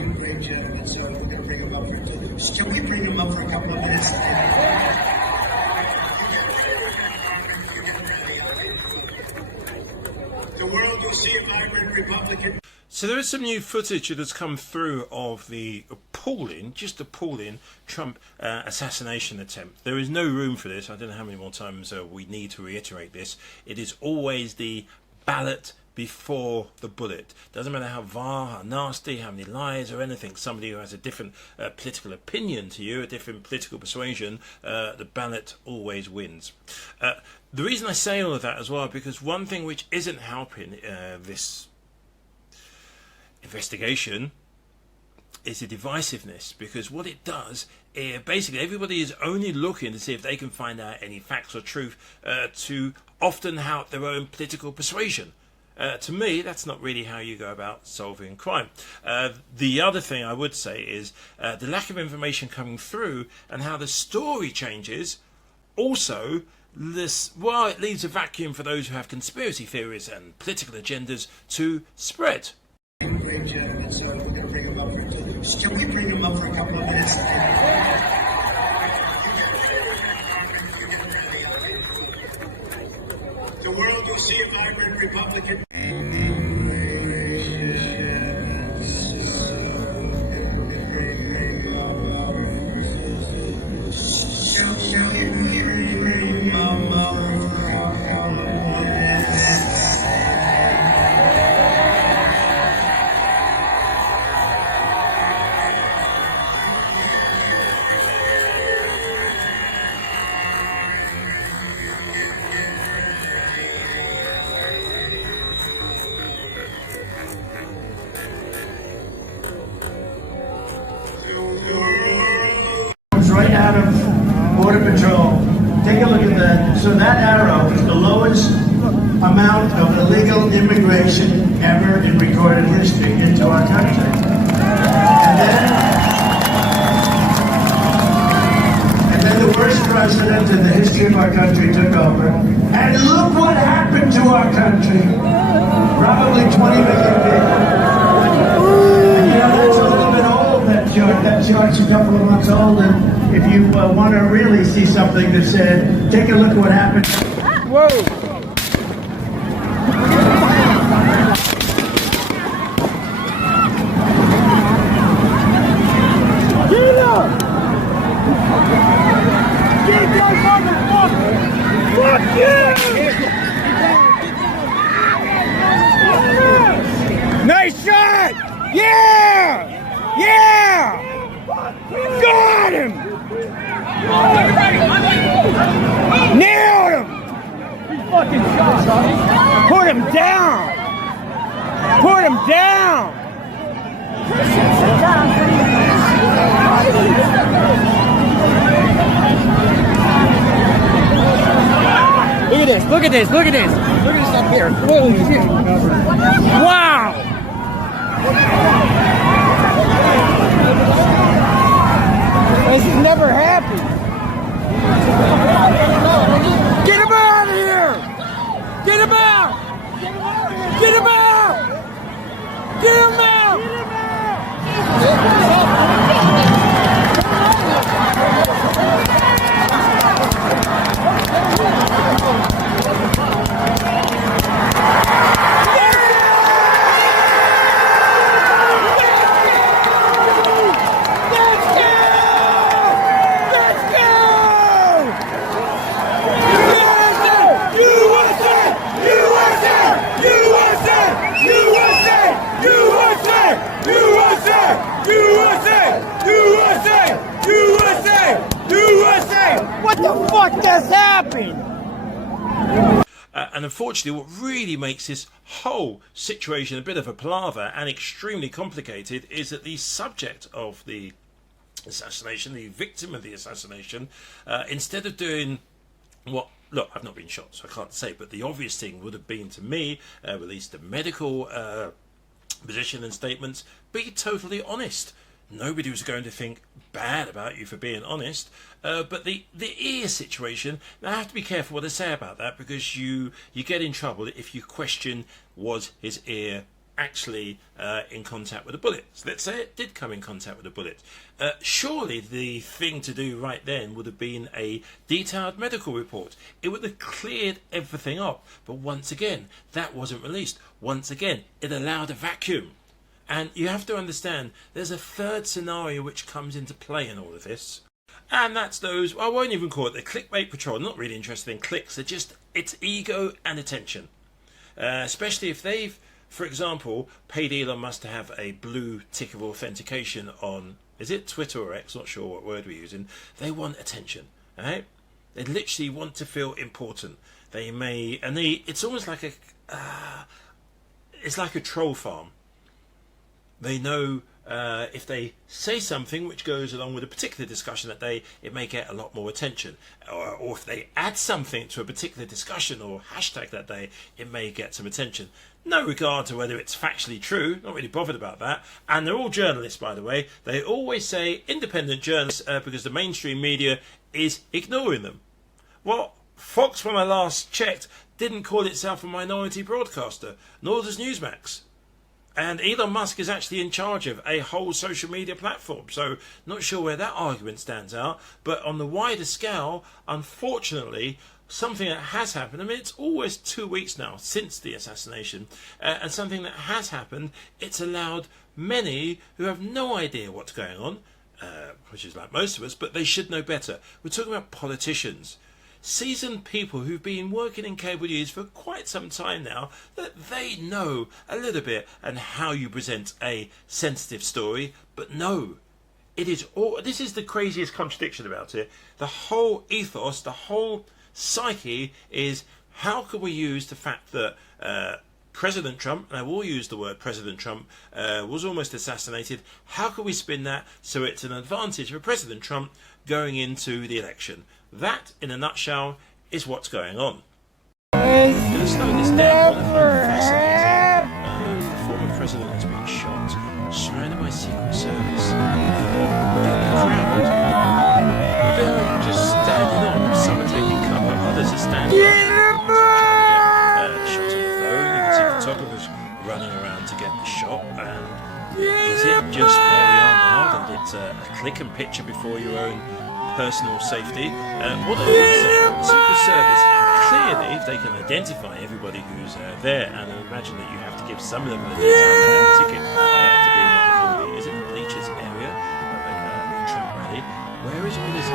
Great job, and so we're going to bring him up for Should we bring him up for a couple of minutes? The world will see a vibrant Republican. So there is some new footage that has come through of the appalling, just appalling Trump assassination attempt. There is no room for this. I don't know how many more times we need to reiterate this. It is always the ballot before the bullet. Doesn't matter how vile, how nasty, how many lies or anything. Somebody who has a different political opinion to you, a different political persuasion, the ballot always wins. The reason I say all of that as well, because one thing which isn't helping this investigation is the divisiveness, because what it does, basically everybody is only looking to see if they can find out any facts or truth to often help their own political persuasion. To me, that's not really how you go about solving crime. The other thing I would say is the lack of information coming through and how the story changes. Also, it leaves a vacuum for those who have conspiracy theories and political agendas to spread. Great job, and so we're going to bring him up for Should we bring him up for a couple of minutes? The world will see a vibrant Republican. Right out of Border Patrol. Take a look at that. So that arrow is the lowest amount of illegal immigration ever in recorded history into our country. And then the worst president in the history of our country took over. And look what happened to our country. Probably 20 million people. And that's a little bit old, that chart. That chart's a couple of months old, and if you want to really see something that said, take a look at what happened. Whoa! Get up! Get that motherfucker! Fuck you! Nice shot! Yeah! Yeah! Got him! Nailed him! He fucking shot. Put him down! Put him down! Look at this, look at this, look at this. Look at this up here. Holy shit. Wow! This has never happened. Get him out of here! Get him out! Get him out! Get him out! What the fuck just happened? And unfortunately, what really makes this whole situation a bit of a palaver and extremely complicated is that the subject of the assassination, the victim of the assassination, instead of doing what, look, I've not been shot, so I can't say, but the obvious thing would have been to me, release the medical position and statements, be totally honest. Nobody was going to think bad about you for being honest. But the ear situation, now I have to be careful what I say about that, because you get in trouble if you question, was his ear actually in contact with a bullet. So let's say it did come in contact with a bullet. Surely the thing to do right then would have been a detailed medical report. It would have cleared everything up. But once again, that wasn't released. Once again, it allowed a vacuum. And you have to understand, there's a third scenario which comes into play in all of this. And that's those, I won't even call it the clickbait patrol, not really interested in clicks, they're just, it's ego and attention. Especially if they've, for example, paid Elon Musk to have a blue tick of authentication on, is it Twitter or X, not sure what word we're using. They want attention, right? They literally want to feel important. They may, and it's almost like it's like a troll farm. They know if they say something which goes along with a particular discussion that day, it may get a lot more attention. Or if they add something to a particular discussion or hashtag that day, it may get some attention. No regard to whether it's factually true, not really bothered about that. And they're all journalists, by the way. They always say independent journalists because the mainstream media is ignoring them. Well, Fox, when I last checked, didn't call itself a minority broadcaster, nor does Newsmax. And Elon Musk is actually in charge of a whole social media platform. So not sure where that argument stands out. But on the wider scale, unfortunately, something that has happened, I mean, it's always 2 weeks now since the assassination. And something that has happened, it's allowed many who have no idea what's going on, which is like most of us, but they should know better. We're talking about politicians. Seasoned people who've been working in cable news for quite some time now, that they know a little bit and how you present a sensitive story. But no, it is all, this is the craziest contradiction about it. The whole ethos, the whole psyche is, how can we use the fact that President Trump, and I will use the word President Trump, was almost assassinated. How can we spin that so it's an advantage for President Trump going into the election? That, in a nutshell, is what's going on. I'm going to slow this down. What I find fascinating, the former president has been shot, surrounded by Secret Service. The crowd, they're just standing on. Some are taking cover, others are standing up. Shot on the phone. You can see photographers running around to get the shot. And is it just where we are now, that it's a click and picture before your own personal safety? What I would say, the Secret Service, clearly, if they can identify everybody who's there, and I imagine that you have to give some of them a details to a ticket to be in what they call the, is it the bleachers area, like a Trump rally? Where is all this